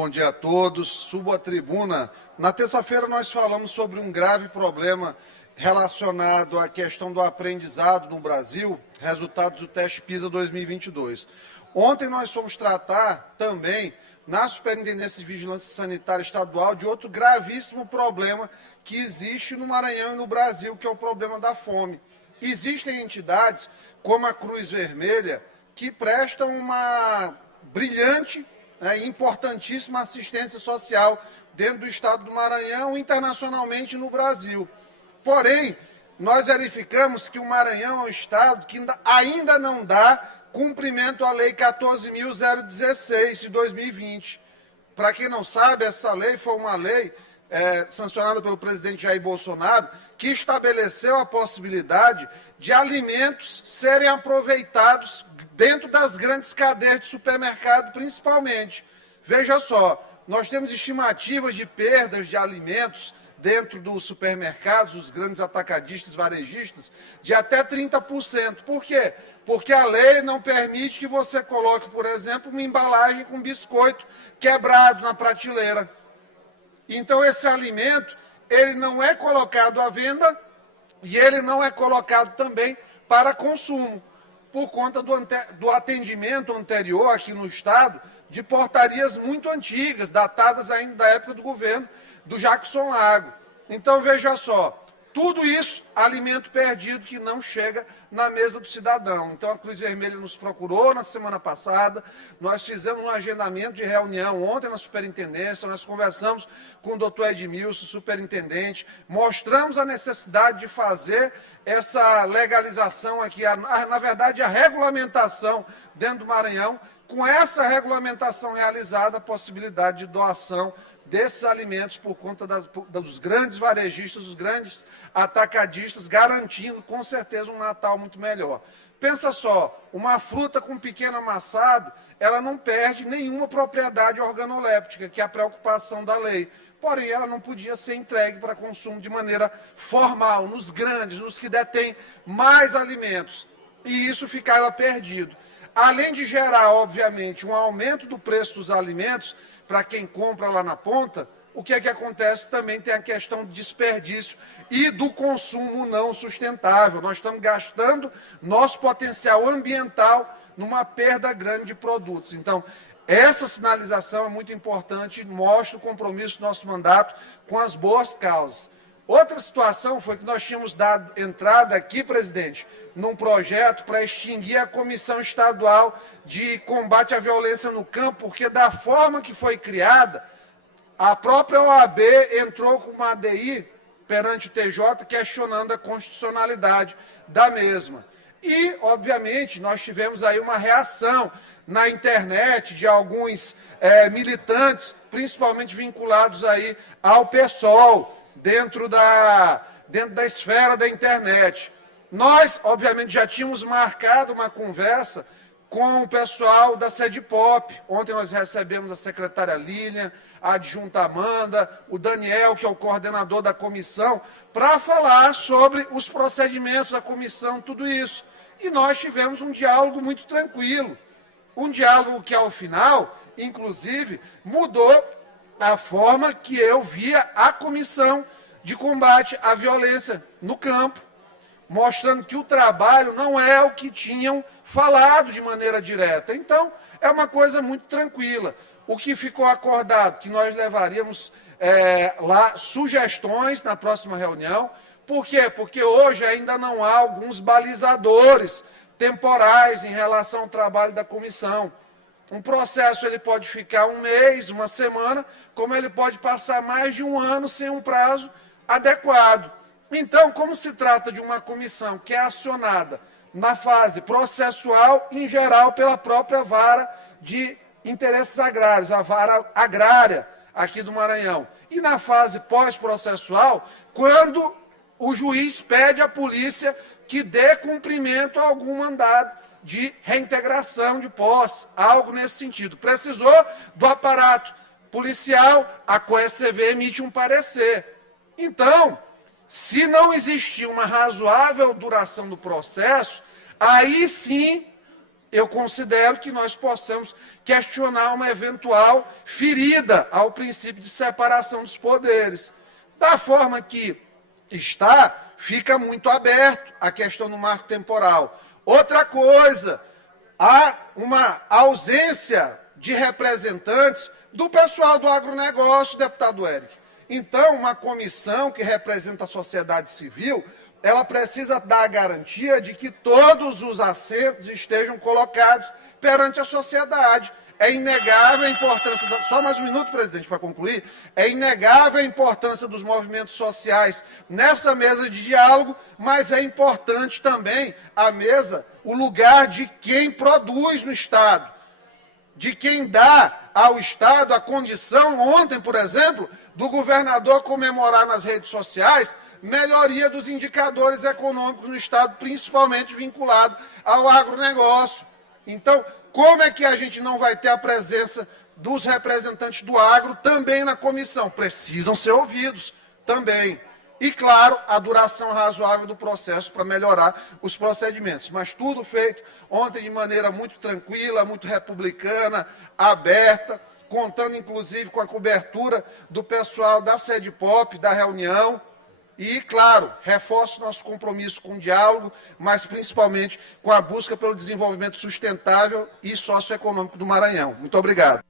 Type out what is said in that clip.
Bom dia a todos. Subo à tribuna. Na terça-feira nós falamos sobre um grave problema relacionado à questão do aprendizado no Brasil, resultados do teste PISA 2022. Ontem nós fomos tratar também, na Superintendência de Vigilância Sanitária Estadual, de outro gravíssimo problema que existe no Maranhão e no Brasil, que é o problema da fome. Existem entidades, como a Cruz Vermelha, que prestam uma brilhante e importantíssima assistência social dentro do estado do Maranhão e internacionalmente no Brasil. Porém, nós verificamos que o Maranhão é um estado que ainda não dá cumprimento à Lei 14.016 de 2020. Para quem não sabe, essa lei foi uma lei sancionada pelo presidente Jair Bolsonaro, que estabeleceu a possibilidade de alimentos serem aproveitados dentro das grandes cadeias de supermercado, principalmente. Veja só, nós temos estimativas de perdas de alimentos dentro dos supermercados, dos grandes atacadistas, varejistas, de até 30%. Por quê? Porque a lei não permite que você coloque, por exemplo, uma embalagem com biscoito quebrado na prateleira. Então, esse alimento, ele não é colocado à venda e ele não é colocado também para consumo, por conta do atendimento anterior aqui no estado de portarias muito antigas, datadas ainda da época do governo do Jackson Lago. Então, veja só, tudo isso, alimento perdido que não chega na mesa do cidadão. Então, a Cruz Vermelha nos procurou na semana passada, nós fizemos um agendamento de reunião ontem na superintendência, nós conversamos com o doutor Edmilson, superintendente, mostramos a necessidade de fazer essa legalização aqui, na verdade, a regulamentação dentro do Maranhão. Com essa regulamentação realizada, a possibilidade de doação desses alimentos por conta dos grandes varejistas, dos grandes atacadistas, garantindo, com certeza, um Natal muito melhor. Pensa só, uma fruta com pequeno amassado, ela não perde nenhuma propriedade organoléptica, que é a preocupação da lei. Porém, ela não podia ser entregue para consumo de maneira formal, nos grandes, nos que detêm mais alimentos. E isso ficava perdido. Além de gerar, obviamente, um aumento do preço dos alimentos para quem compra lá na ponta, o que é que acontece? Também tem a questão do desperdício e do consumo não sustentável. Nós estamos gastando nosso potencial ambiental numa perda grande de produtos. Então, essa sinalização é muito importante e mostra o compromisso do nosso mandato com as boas causas. Outra situação foi que nós tínhamos dado entrada aqui, presidente, num projeto para extinguir a Comissão Estadual de Combate à Violência no Campo, porque da forma que foi criada, a própria OAB entrou com uma ADI perante o TJ questionando a constitucionalidade da mesma. E, obviamente, nós tivemos aí uma reação na internet de alguns militantes, principalmente vinculados aí ao PSOL, dentro da esfera da internet. Nós, obviamente, já tínhamos marcado uma conversa com o pessoal da Sedpop. Ontem nós recebemos a secretária Lília, a adjunta Amanda, o Daniel, que é o coordenador da comissão, para falar sobre os procedimentos da comissão, tudo isso. E nós tivemos um diálogo muito tranquilo. Um diálogo que, ao final, inclusive, mudou a forma que eu via a comissão de combate à violência no campo, mostrando que o trabalho não é o que tinham falado de maneira direta. Então, é uma coisa muito tranquila. O que ficou acordado, que nós levaríamos lá sugestões na próxima reunião. Por quê? Porque hoje ainda não há alguns balizadores temporais em relação ao trabalho da comissão. Um processo ele pode ficar um mês, uma semana, como ele pode passar mais de um ano sem um prazo adequado. Então, como se trata de uma comissão que é acionada na fase processual, em geral, pela própria vara de interesses agrários, a vara agrária aqui do Maranhão, e na fase pós-processual, quando o juiz pede à polícia que dê cumprimento a algum mandado de reintegração de posse, algo nesse sentido. Precisou do aparato policial, a COECV emite um parecer. Então, se não existir uma razoável duração do processo, aí sim eu considero que nós possamos questionar uma eventual ferida ao princípio de separação dos poderes. Da forma que está, fica muito aberto a questão do marco temporal. Outra coisa, há uma ausência de representantes do pessoal do agronegócio, deputado Éric. Então, uma comissão que representa a sociedade civil, ela precisa dar a garantia de que todos os assentos estejam colocados perante a sociedade. É inegável a importância... Só mais um minuto, presidente, para concluir. É inegável a importância dos movimentos sociais nessa mesa de diálogo, mas é importante também a mesa, o lugar de quem produz no Estado, de quem dá ao Estado a condição, ontem, por exemplo, do governador comemorar nas redes sociais melhoria dos indicadores econômicos no Estado, principalmente vinculado ao agronegócio. Então, como é que a gente não vai ter a presença dos representantes do agro também na comissão? Precisam ser ouvidos também. E, claro, a duração razoável do processo para melhorar os procedimentos. Mas tudo feito ontem de maneira muito tranquila, muito republicana, aberta, contando, inclusive, com a cobertura do pessoal da Sede Pop, da reunião. E, claro, reforço nosso compromisso com o diálogo, mas principalmente com a busca pelo desenvolvimento sustentável e socioeconômico do Maranhão. Muito obrigado.